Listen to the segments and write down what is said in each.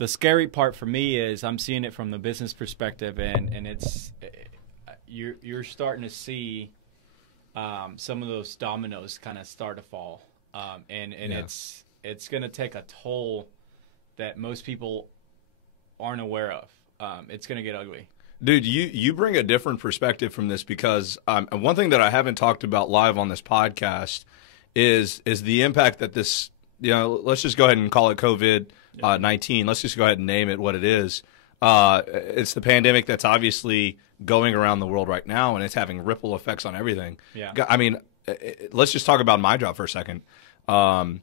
the scary part for me is I'm seeing it from the business perspective, and it's you're starting to see some of those dominoes kind of start to fall, and it's going to take a toll that most people aren't aware of. It's going to get ugly. Dude, you bring a different perspective from this, because one thing that I haven't talked about live on this podcast is the impact that this, let's just go ahead and call it COVID-19. Let's just go ahead and name it what it is. It's the pandemic that's obviously going around the world right now, and it's having ripple effects on everything. Yeah. I mean, let's just talk about my job for a second. I'm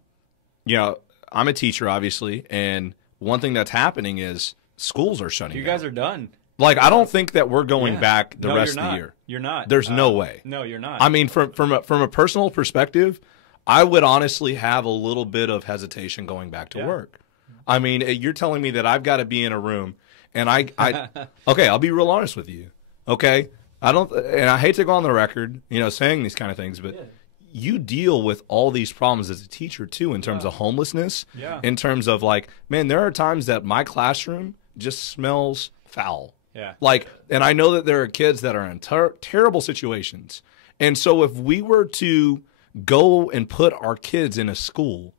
a teacher, obviously, and one thing that's happening is schools are shutting down. You guys are done. Like, I don't think that we're going back the rest of the year. You're not. There's no way. No, you're not. I mean, from a personal perspective, I would honestly have a little bit of hesitation going back to work. I mean, you're telling me that I've got to be in a room, and okay, I'll be real honest with you. Okay, and I hate to go on the record, saying these kind of things, but you deal with all these problems as a teacher too, in terms of homelessness, in terms of like, man, there are times that my classroom just smells foul. Yeah. Like, and I know that there are kids that are in terrible situations. And so if we were to go and put our kids in a school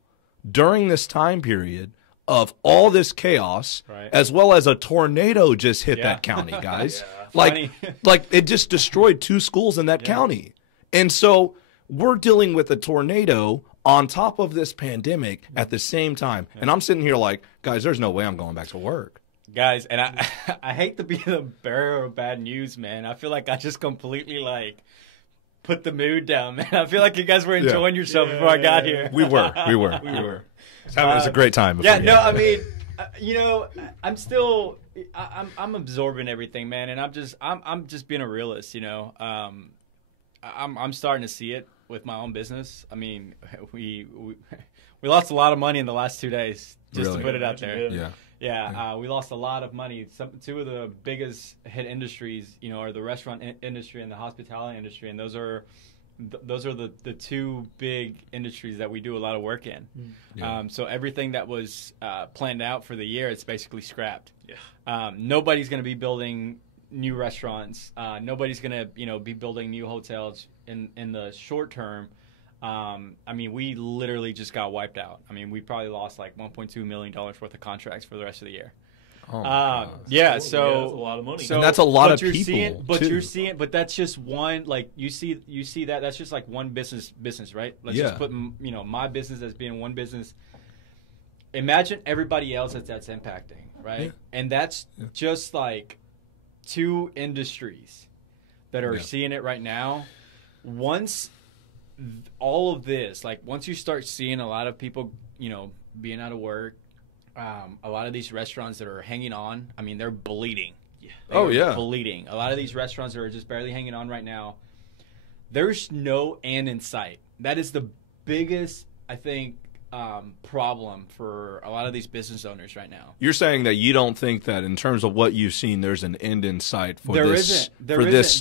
during this time period of all this chaos, as well as a tornado just hit that county, guys, like it just destroyed 2 schools in that county. And so we're dealing with a tornado on top of this pandemic at the same time. And I'm sitting here like, guys, there's no way I'm going back to work. Guys, and I hate to be the bearer of bad news, man. I feel like I just completely put the mood down, man. I feel like you guys were enjoying yourself before I got here. We were. It was a great time. I mean, I'm still, I'm absorbing everything, man, and I'm just being a realist, I'm starting to see it with my own business. I mean, we lost a lot of money in the last 2 days, just to put it out there. Yeah, we lost a lot of money. Two of the biggest hit industries, are the restaurant industry and the hospitality industry, and those are the 2 big industries that we do a lot of work in. So everything that was planned out for the year, it's basically scrapped. Nobody's going to be building new restaurants. Nobody's going to be building new hotels in the short term. I mean, we literally just got wiped out. I mean, we probably lost like $1.2 million worth of contracts for the rest of the year. Oh my God. So that's a lot of money. And that's a lot of people. But that's just one. Like you see that that's just like one business, right? Let's just put my business as being one business. Imagine everybody else that's impacting, right? And that's just like 2 industries that are seeing it right now. Once all of this, once you start seeing a lot of people, being out of work, a lot of these restaurants that are hanging on, I mean, they're bleeding. Bleeding. A lot of these restaurants that are just barely hanging on right now, there's no end in sight. That is the biggest, I think, problem for a lot of these business owners right now. You're saying that you don't think that in terms of what you've seen, there's an end in sight for this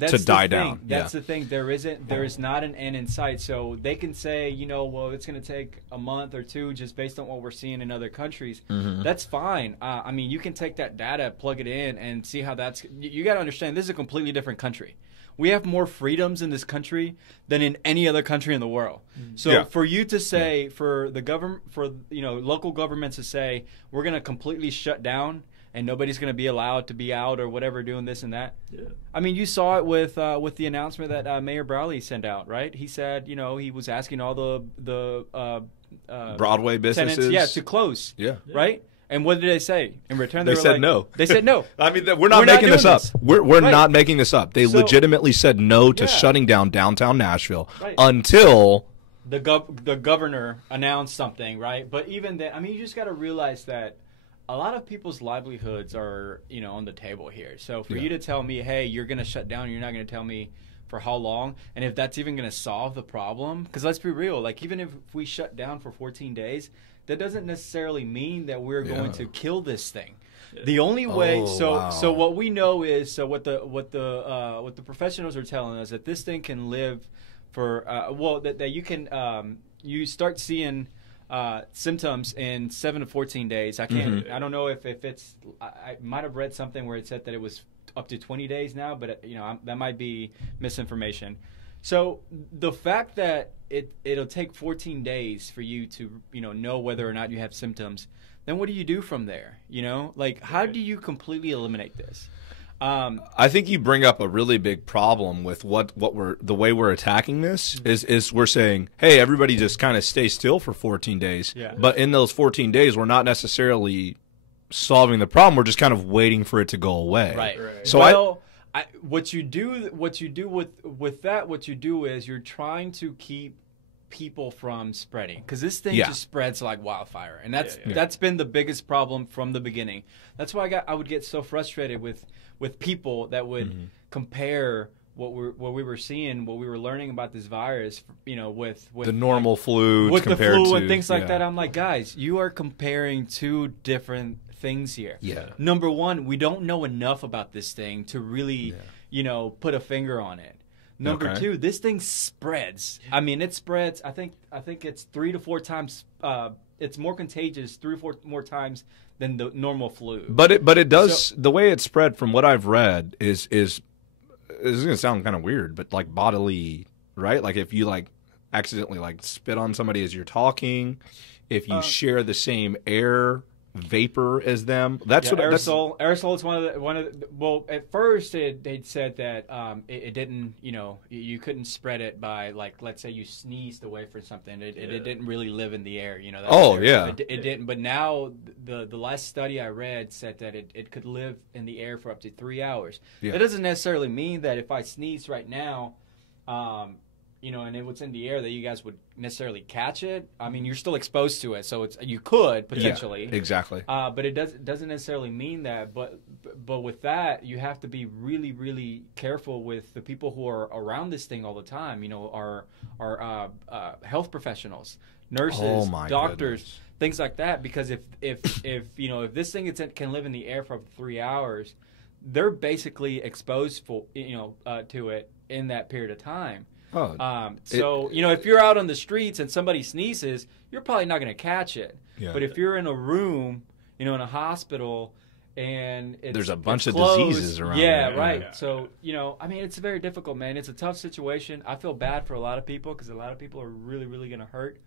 to die down. That's the thing. There is not an end in sight. So they can say, well, it's going to take a month or 2 just based on what we're seeing in other countries. That's fine. I mean, you can take that data, plug it in, and see how that's. You got to understand, this is a completely different country. We have more freedoms in this country than in any other country in the world. So for you to say, for the government, for local governments to say we're going to completely shut down and nobody's going to be allowed to be out or whatever doing this and that. I mean, you saw it with the announcement that Mayor Browley sent out, right? He said, he was asking all the Broadway businesses, tenants, to close, right? And what did they say? In return, they said no. They said no. I mean, we're not making this up. We're not making this up. They legitimately said no to shutting down downtown Nashville until the governor announced something, right? But even then, I mean, you just got to realize that a lot of people's livelihoods are, on the table here. So for you to tell me, hey, you're going to shut down, you're not going to tell me for how long, and if that's even going to solve the problem, because let's be real, even if we shut down for 14 days. That doesn't necessarily mean that we're going to kill this thing. The only way, so what we know is, what the professionals are telling us, that this thing can live for, that you can, you start seeing symptoms in 7 to 14 days. I can't. I don't know if it's. I might have read something where it said that it was up to 20 days now, but that might be misinformation. So the fact that it'll take 14 days for you to know whether or not you have symptoms, then what do you do from there? Like how do you completely eliminate this? I think you bring up a really big problem with the way we're attacking this is we're saying, hey, everybody just kind of stay still for 14 days. Yeah. But in those 14 days, we're not necessarily solving the problem. We're just kind of waiting for it to go away. Right. So what you do with that, what you do is you're trying to keep people from spreading, because this thing just spreads like wildfire, and that's been the biggest problem from the beginning. That's why I would get so frustrated with people that would compare what we were seeing, what we were learning about this virus, with the normal flu, with the compared flu to, and things like that. I'm like, guys, you are comparing two different things here. Yeah. Number one, we don't know enough about this thing to really, put a finger on it. Number two, this thing spreads. I mean, it spreads. I think it's 3 to 4 times. It's more contagious 3 or 4 more times than the normal flu. But it does. So, the way it spread, from what I've read, is this is going to sound kind of weird, but like bodily, right? Like if you like accidentally like spit on somebody as you're talking, if you share the same air vapor as them, that's what aerosol. Aerosol is one of the. Well, at first they'd said that it didn't. You couldn't spread it by, like, let's say you sneezed away from something. It didn't really live in the air. It didn't. But now the last study I read said that it could live in the air for up to 3 hours. Yeah. That doesn't necessarily mean that if I sneeze right now, and it was in the air, that you guys would necessarily catch it. I mean, you're still exposed to it, so you could potentially. Yeah, exactly. But it doesn't necessarily mean that. But with that, you have to be really, really careful with the people who are around this thing all the time. Our health professionals, nurses, doctors, things like that. Because if this thing can live in the air for up to 3 hours, they're basically exposed to it in that period of time. If you're out on the streets and somebody sneezes, you're probably not going to catch it. Yeah. But if you're in a room, in a hospital, and there's a bunch of closed, diseases around. Yeah, there. right. Yeah. So, it's very difficult, man. It's a tough situation. I feel bad for a lot of people because a lot of people are really, really going to hurt.